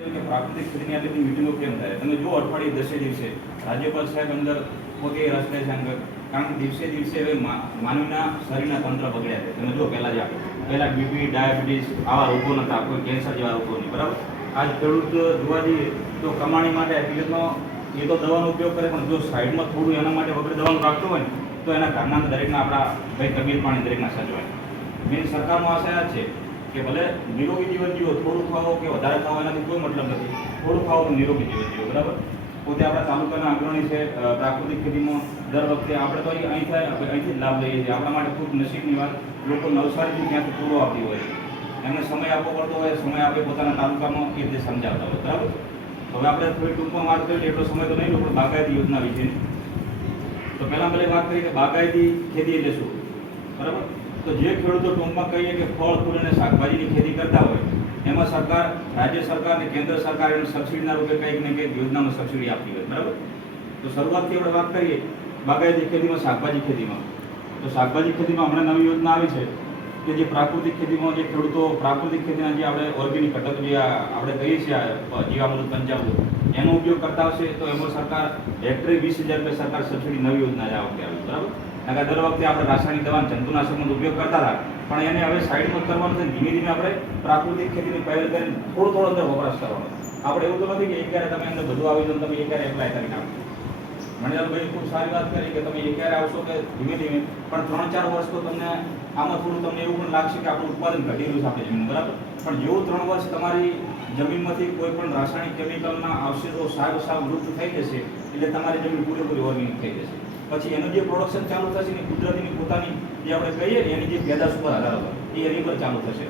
કે પ્રાકૃતિક ખેતીની આટલી મિટિંગો કેમ થાય. તમે જો અઠવાડિયે દસે દિવસે રાજ્યપાલ સાહેબ અંદર પોતે રસ્તે છે અંદર. કારણ કે દિવસે દિવસે હવે માનવીના શરીરના તંત્ર બગડ્યા છે. તમે જો પહેલાં જ પહેલાં બીપી ડાયાબિટીસ આવા રોગો નતા, કોઈ કેન્સર જેવા રોગો નહીં બરાબર? આજ ખેડૂત જોવા જઈએ તો કમાણી માટે હકીકતમાં એ તો દવાનો ઉપયોગ કરે, પણ જો સાઈડમાં થોડું એના માટે વગર દવાનું રાખતો હોય તો એના ઘરના દરેકના આપણા ભાઈ તબિયત પાણી દરેકના સજવાય મેન સરકારનો આશા છે કે ભલે નિરોગી જીવન જીવો, થોડું ખાવો કે વધારે ખાવો એનાથી કોઈ મતલબ નથી. થોડું ખાવો નિરોગી જીવન જીવો, બરાબર? પોતે આપણા તાલુકાના અગ્રણી છે પ્રાકૃતિક ખેતીમાં દર વખતે આપણે તો અહીં આપણે અહીંથી જ લાભ લઈએ છીએ. આપણા માટે ખૂબ નસીબની વાત, લોકો નવસારીથી ક્યાંથી પૂરો આપતી હોય એમને સમય આપવો પડતો હોય, સમય આપે પોતાના તાલુકામાં એ રીતે સમજાવતા હોય, બરાબર? હવે આપણે થોડી ટૂંકમાં વાત કરીએ, એટલો સમય તો નહીં, પણ બાગાયતી યોજના વિશેની. તો પહેલાં ભલે વાત કરી કે બાગાયતી ખેતી એટલે શું? બરાબર? તો જે ખેડૂતો ટૂંકમાં કહીએ કે ફળ, ફૂલ અને શાકભાજીની ખેતી કરતા હોય, એમાં સરકાર, રાજ્ય સરકાર અને કેન્દ્ર સરકાર એને સબસિડીના રૂપે કંઈક ને કંઈક યોજનામાં સબસિડી આપતી હોય, બરાબર? તો શરૂઆતથી આપણે વાત કરીએ બાગાયતી ખેતીમાં, શાકભાજી ખેતીમાં. તો શાકભાજી ખેતીમાં હમણાં નવી યોજના આવી છે કે જે પ્રાકૃતિક ખેતીમાં જે ખેડૂતો, પ્રાકૃતિક ખેતીના જે આપણે ઓર્ગેનિક ઘટક જે આપણે કહીએ છીએ જીવામૃત પંચામૃત એનો ઉપયોગ કરતા હશે તો એમાં સરકાર, હેક્ટરે વીસ હજાર રૂપિયા સરકાર સબસિડી નવી યોજના આ વખતે આવી, બરાબર? કારણ કે દર વખતે આપણે રાસાયણિક દવા જંતુનાશકનો ઉપયોગ કરતા હતા. પણ એને હવે સાઈડમાં કરવાનું છે ધીમે ધીમે આપણે પ્રાકૃતિક ખેતીની પહેલ કરીને થોડો થોડો અંદર વપરાશ કરવાનો આપણે એવું તો નથી કે એક તમે અંદર બધું આવી જાવ તમે એક એપ્લાય કરી નાખો. મણિલાલભાઈ ખૂબ સારી વાત કરી કે તમે એક આવશો કે ધીમે ધીમે. પણ ત્રણ ચાર વર્ષ તો તમને આમાં થોડું તમને એવું પણ લાગશે કે આપણું ઉત્પાદન ઘટી રહ્યું છે આપણી જમીન, બરાબર? પણ જેવું ત્રણ વર્ષ તમારી જમીનમાંથી કોઈ પણ રાસાયણિક કેમિકલના અવશેષો સાવ સાવ મૃત થઈ જશે, એટલે તમારી જમીન પૂરેપૂરી ઓર્ગેનિક થઈ જશે. પછી એનું જે પ્રોડક્શન ચાલુ થશે ને કુદરતીની પોતાની જે આપણે કહીએ ને, એની જે પેદાશ ઉપર આધાર એ એની પર ચાલુ થશે.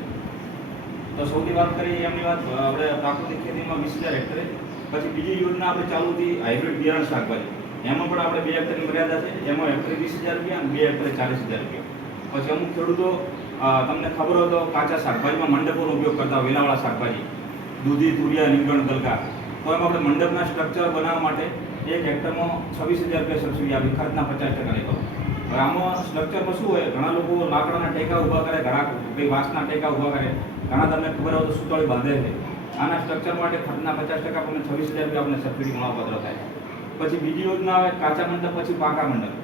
તો સૌથી વાત કરીએ એમની વાત આપણે પ્રાકૃતિક ખેતીમાં વીસ હજાર હેક્ટરે. પછી બીજી યોજના આપણે ચાલુ હતી હાઇબ્રિડ બિયારણ શાકભાજી. એમાં પણ આપણે બે હેક્ટરની મર્યાદા છે. એમાં હેક્ટરે વીસ હજાર રૂપિયા અને બે હેક્ટરે ચાલીસ હજાર રૂપિયા. પછી અમુક ખેડૂતો તમને ખબર હોય તો કાચા શાકભાજીમાં મંડપોનો ઉપયોગ કરતા વેલાવાળા શાકભાજી. દૂધી, તુરિયા, રીંગણ ગલકા તો એમાં આપણે મંડપના સ્ટ્રક્ચર બનાવવા માટે એક હેક્ટરમાં છવ્વીસ હજાર રૂપિયા સબસિડી આપી, ખર્ચના પચાસ ટકા લેવા હવે આમાં સ્ટ્રક્ચરમાં શું હોય? ઘણા લોકો લાકડાના ટેકા ઊભા કરે, ઘણા ભાઈ વાંસના ટેકા ઊભા કરે. ઘણા તમને ખબર હોય તો સુતળી બાંધે છે. આના સ્ટ્રક્ચર માટે ખર્ચના પચાસ ટકા તમને છવ્વીસ હજાર રૂપિયા આપણને સબસિડી મળવાપત્ર થાય પછી બીજી યોજના આવે, કાચા મંડપ, પછી પાકા મંડપ.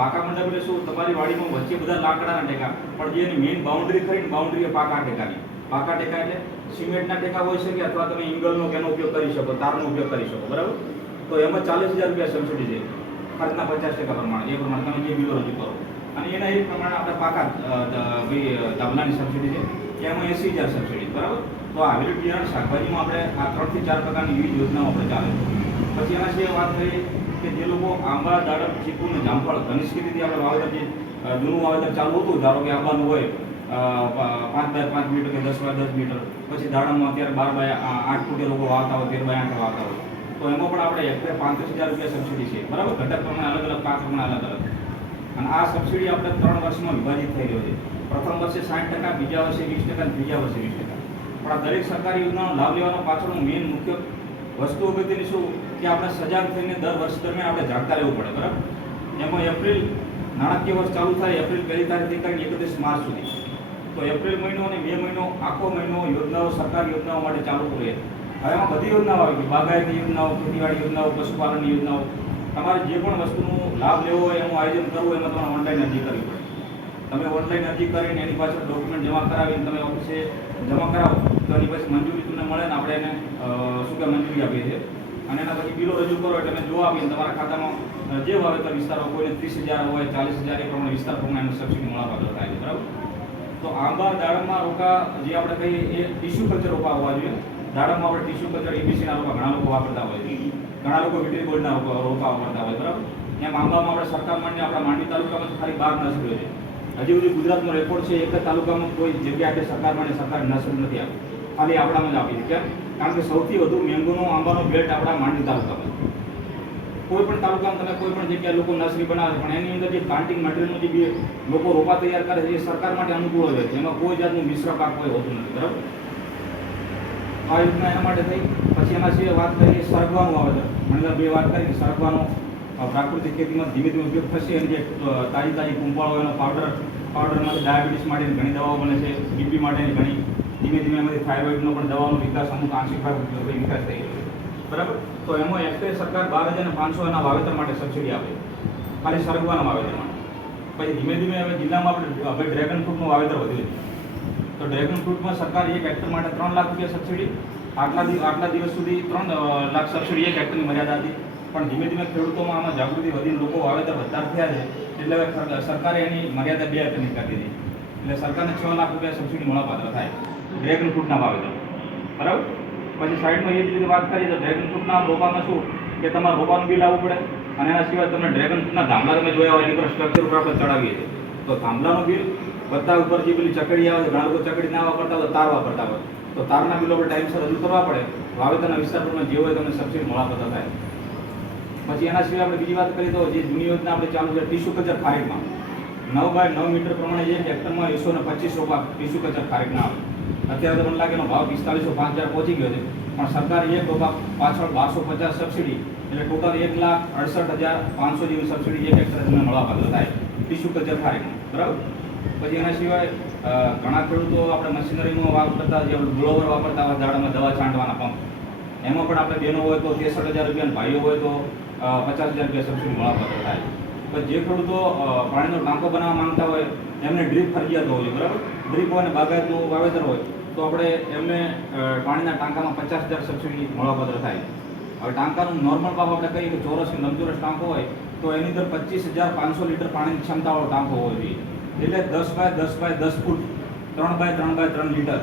પાકા મંડપ એટલે શું? તમારી વાડીમાં વચ્ચે બધા લાકડાના ટેકા, પણ જે એની મેઇન બાઉન્ડ્રી ખરી બાઉન્ડ્રી પાકા ટેકાની. પાકા ટેકા એટલે સિમેન્ટના ટેકા હોઈ શકે અથવા તમે ઇંગલનો કેનો ઉપયોગ કરી શકો, તારનો ઉપયોગ કરી શકો, બરાબર? તો એમાં ચાલીસ હજાર રૂપિયા સબસિડી છે. ખર્ચના પચાસ ટકા પ્રમાણે, એ પ્રમાણે તમે જે બિલો રજૂ કરો. અને એના એ પ્રમાણે આપણે પાકા ભાઈ દાબલાની સબસિડી છે. એમાં એસી હજાર સબસિડી બરાબર? તો આ હાઇબ્રિડ બિયારણ શાકભાજીમાં આપણે આ ત્રણથી ચાર પ્રકારની વિવિધ યોજનાઓ આપણે ચાલે પછી એના સિવાય વાત કરીએ કે જે લોકો આંબા, દાડમ, ચીકુ અને જામફળ ઘનિષ્ઠ આપણે વાવેતર જે જૂનું વાવેતર ચાલુ હતું, ધારો કે આંબાનું હોય પાંચ બાય પાંચ મીટર કે દસ બાય દસ મીટર, પછી દાડમમાં અત્યારે બાર બાય આઠ ફૂટે લોકો વાવતા હોય, તેર બાય આઠ વાવતા હોય. તો એમાં પણ આપણે હેક્ટરે પાંત્રીસ હજાર રૂપિયા સબસિડી છે. બરાબર? ઘટક પ્રમાણે અલગ અલગ પાક પ્રમાણે અલગ અલગ. અને આ સબસિડી આપણે ત્રણ વર્ષમાં વિભાજિત થઈ રહ્યો છે. પ્રથમ વર્ષે સાઠ ટકા, બીજા વર્ષે વીસ ટકા ત્રીજા વર્ષે વીસ ટકા. પણ આ દરેક સરકારી યોજનાનો લાભ લેવાનો પાછળનું મેઇન મુખ્ય વસ્તુ અગત્યની શું? કે આપણે સજાગ થઈને દર વર્ષ દરમિયાન આપણે જાણતા રહેવું પડે, બરાબર? એમાં એપ્રિલ, નાણાકીય વર્ષ ચાલુ થાય, એપ્રિલ પહેલી તારીખથી કરીને એકત્રીસ માર્ચ સુધી. તો એપ્રિલ મહિનો અને મે મહિનો આખો મહિનો યોજનાઓ, સરકારી યોજનાઓ માટે ચાલુ રહે. હવે એમાં બધી યોજનાઓ આવી ગઈ. બાગાયતી યોજનાઓ, ખેતીવાડી યોજનાઓ, પશુપાલનની યોજનાઓ. તમારે જે પણ વસ્તુનો લાભ લેવો હોય એનું આયોજન કરવું એમાં તમારે ઓનલાઈન અરજી કરવી પડે. તમે ઓનલાઈન અરજી કરીને એની પાછળ ડોક્યુમેન્ટ જમા કરાવીને તમે ઓફિસે જમા કરાવો, તો એની પછી મંજૂરી તમને મળે ને આપણે એને શું કે મંજૂરી આપીએ છીએ. અને એના પછી બિલો રજૂ કરો એટલે તમે જોવા આવીને તમારા ખાતામાં જે વાવેતર વિસ્તારો, કોઈને ત્રીસ હજાર હોય, ચાલીસ હજાર, એ પ્રમાણે વિસ્તાર પ્રમાણે એનું સબસિડી મળવા થાય છે. બરાબર? તો આંબા દાડમમાં રોકા જે આપણે કહીએ એ ટીસ્યુ કલ્ચર રોપા હોવા જોઈએ. દાડમમાં આપણે ટીસ્યુ કલ્ચર એબીસીના રોપા ઘણા લોકો વાપરતા હોય ઘણા લોકો વિટરી બોર્ડના રોપા વાપરતા હોય, બરાબર? એમ મામલામાં આપણે સરકાર માંડે આપણા માંડવી તાલુકામાં ખાલી બાર નર્સરીઓ છે. હજી સુધી ગુજરાતનો રેકોર્ડ છે, એક જ તાલુકામાં કોઈ જગ્યા કે સરકાર માંડે સરકાર નર્સરી નથી આપી. ખાલી આપણામાં જ આપી કેમ? કારણ કે સૌથી વધુ મેંગોનો, આંબાનો બેલ્ટ આપણા માંડવી તાલુકામાં. કોઈ પણ તાલુકામાં તમે કોઈ પણ જગ્યાએ લોકો નર્સરી બનાવે, પણ એની અંદર જે પ્લાન્ટિંગ મટીરિયલનું જે બી લોકો રોપા તૈયાર કરે છે, એ સરકાર માટે અનુકૂળ હોય છે. એમાં કોઈ જાતનું મિશ્ર પાક કોઈ હોતું નથી, બરાબર? આ યોજના એના માટે થઈ. પછી એના સિવાય વાત કરીએ સરગવાનું વાવેતર મણિલા બે વાત કરી સરગવાનો પ્રાકૃતિક ખેતીમાં ધીમે ધીમે ઉપયોગ થશે અને જે તાજી તાજી કુંપાળો એનો પાવડર પાવડરમાંથી ડાયાબિટીસ માટેની ઘણી દવાઓ બને છે બીપી માટેની ઘણી, ધીમે ધીમે એમાંથી થાઇરોઇડનો પણ દવાનો વિકાસ, અમુક આંશિક ભાગ વિકાસ થઈ ગયો બરાબર? તો એમાં એક્ટરે સરકાર બાર હજાર પાંચસો એના વાવેતર માટે સબસિડી આપે. ખાલી સરગવાના વાવેતર માટે. પછી ધીમે ધીમે હવે જિલ્લામાં આપણે, હવે ડ્રેગન ફ્રૂટનું વાવેતર વધ્યું છે. તો ડ્રેગન ફ્રૂટમાં સરકાર એક હેક્ટર માટે ત્રણ લાખ રૂપિયા સબસિડી આટલા આટલા દિવસ સુધી ત્રણ લાખ સબસિડી એક હેક્ટરની મર્યાદા હતી. પણ ધીમે ધીમે ખેડૂતોમાં આમાં જાગૃતિ વધીને લોકો વાવેતર વધારે થયા છે, એટલે હવે સરકારે એની મર્યાદા બે હેક્ટરની કરી દીધી. એટલે સરકારને છ લાખ રૂપિયા સબસિડી મળવાપાત્ર થાય ડ્રેગન ફ્રૂટના વાવેતર. બરાબર? પછી સાઈડમાં એ જ રીતે વાત કરીએ તો ડ્રેગન ફ્રૂટના રોપામાં શું? કે તમારે રોપાનું બિલ આવવું પડે અને એના સિવાય તમે ડ્રેગન ફ્રૂટના ધામલા તમે જોયા હોય, એની પર સ્ટ્રક્ચર ઉપર આપણે ચડાવીએ છીએ. તો ધામલાનું બિલ બધા ઉપર જે પેલી ચકડી આવે ઘણા લોકો ચકડી ના વાપરતા હોય તાર વાપરતા હોય. તો તારના બિલો આપણે ટાઈમસર રજૂ કરવા પડે. વાવેતરના વિસ્તાર પ્રમાણે જે હોય તમને સબસિડી મળવાપાત્ર થાય. પછી એના સિવાય આપણે બીજી વાત કરીએ તો જે જૂની યોજના આપણે ચાલુ છે ટીસ્યુ કચર ખારેકમાં. નવ બાય નવ મીટર પ્રમાણે એક હેક્ટરમાં એકસો ને પચીસ રોપા ટીસ્યુ કલ્ચર ફાઇટના આવે. અત્યારે તો મને લાગે એનો ભાવ પિસ્તાલીસો પાંચ હજાર પહોંચી ગયો છે. પણ સરકારે એક રોપા પાછળ બારસો પચાસ સબસિડી એટલે ટોટલ એક લાખ અડસઠ હજાર પાંચસો જેવી સબસિડી એક હેક્ટર મળવા પાત્ર થાય. ટીસ્યુ કચર ખારેકમાં. બરાબર? પછી એના સિવાય ઘણા ખેડૂતો આપણે મશીનરીમાં વાપરતા જે બ્લોવર વાપરતા હોય ઝાડમાં દવા છાંટવાના પંપ એમાં પણ આપણે બહેનો હોય તો ત્રેસઠ હજાર રૂપિયા ભાઈઓ હોય તો પચાસ હજાર રૂપિયા સબસિડી મળવાપાત્ર થાય. પણ જે ખેડૂતો પાણીનો ટાંકો બનાવવા માંગતા હોય, એમને ડ્રીપ ફરજિયાત હોવી જોઈએ, બરાબર? ડ્રીપ હોય અને બાગાયતનું વાવેતર હોય, તો આપણે એમને પાણીના ટાંકામાં પચાસ હજાર સબસિડી મળવાપાત્ર થાય. હવે ટાંકાનું નોર્મલ ભાવ આપણે કહીએ કે ચોરસ કે લંબચોરસ ટાંકો હોય, તો એની અંદર પચીસ હજાર પાંચસો લીટર પાણીની ક્ષમતાવાળો ટાંકો હોવો જોઈએ. એટલે દસ બાય દસ બાય દસ ફૂટ, ત્રણ બાય ત્રણ બાય ત્રણ લીટર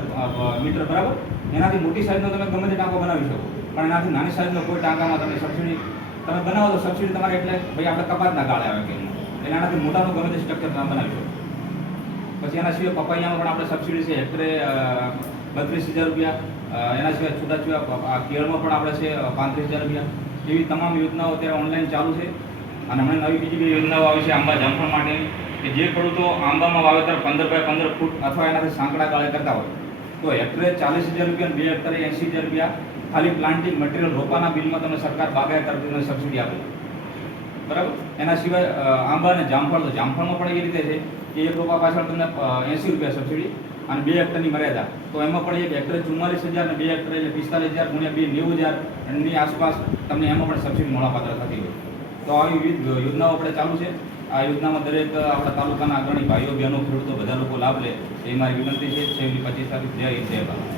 મીટર, બરાબર? એનાથી મોટી સાઇઝનો તમે ગમે તે ટાંકો બનાવી શકો. પણ એનાથી નાની સાઇઝનો કોઈ ટાંકામાં તમે સબસિડી તમે બનાવો તો સબસિડી તમારે એટલે ભાઈ આપણે કપાતના ગાળે આવે કે એટલે એનાથી મોટાનું ગમે તે સ્ટ્રક્ચર તમે બનાવી શકો. પછી એના સિવાય પપૈયામાં પણ આપણે સબસિડી છે હેક્ટરે બત્રીસ હજાર રૂપિયા. એના સિવાય છૂટા છૂટા આ કેળમાં પણ આપણે છે પાંત્રીસ હજાર રૂપિયા. એવી તમામ યોજનાઓ અત્યારે ઓનલાઈન ચાલુ છે. અને હમણાં નવી બીજી બી યોજનાઓ આવી છે આંબા જામફળ માટેની કે જે ખેડૂતો આંબામાં વાવેતર પંદર બાય પંદર ફૂટ અથવા એનાથી સાંકડા ગાળે કરતા હોય, તો હેક્ટરે ચાલીસ હજાર રૂપિયા બે હેક્ટરે એંસી હજાર રૂપિયા ખાલી પ્લાન્ટિંગ મટીરિયલ રોપાના બિલમાં તમને સરકાર બાગાયત તરફથી સબસિડી આપે. બરાબર? એના સિવાય આંબા અને જામફળ, તો જામફળમાં પણ એ રીતે છે કે એક રોપા પાછળ તમને એંસી રૂપિયા સબસિડી અને બે હેક્ટરની મર્યાદા. તો એમાં પણ એક હેક્ટરે ચુમ્માલીસ હજાર અને બે હેક્ટરે એટલે પિસ્તાલીસ હજાર ગુણ્યા બે નેવું હજાર એની આસપાસ તમને એમાં પણ સબસિડી મળવાપાત્ર થતી હોય. તો આવી વિવિધ યોજનાઓ આપણે ચાલુ છે. આ યોજનામાં દરેક આપણા તાલુકાના અગ્રણી ભાઈઓ, બહેનો, ખેડૂતો, બધા લોકો લાભ લે એ મારી વિનંતી છે છેલ્લી પચીસ તારીખ જય હિન્દ, જય ભારત.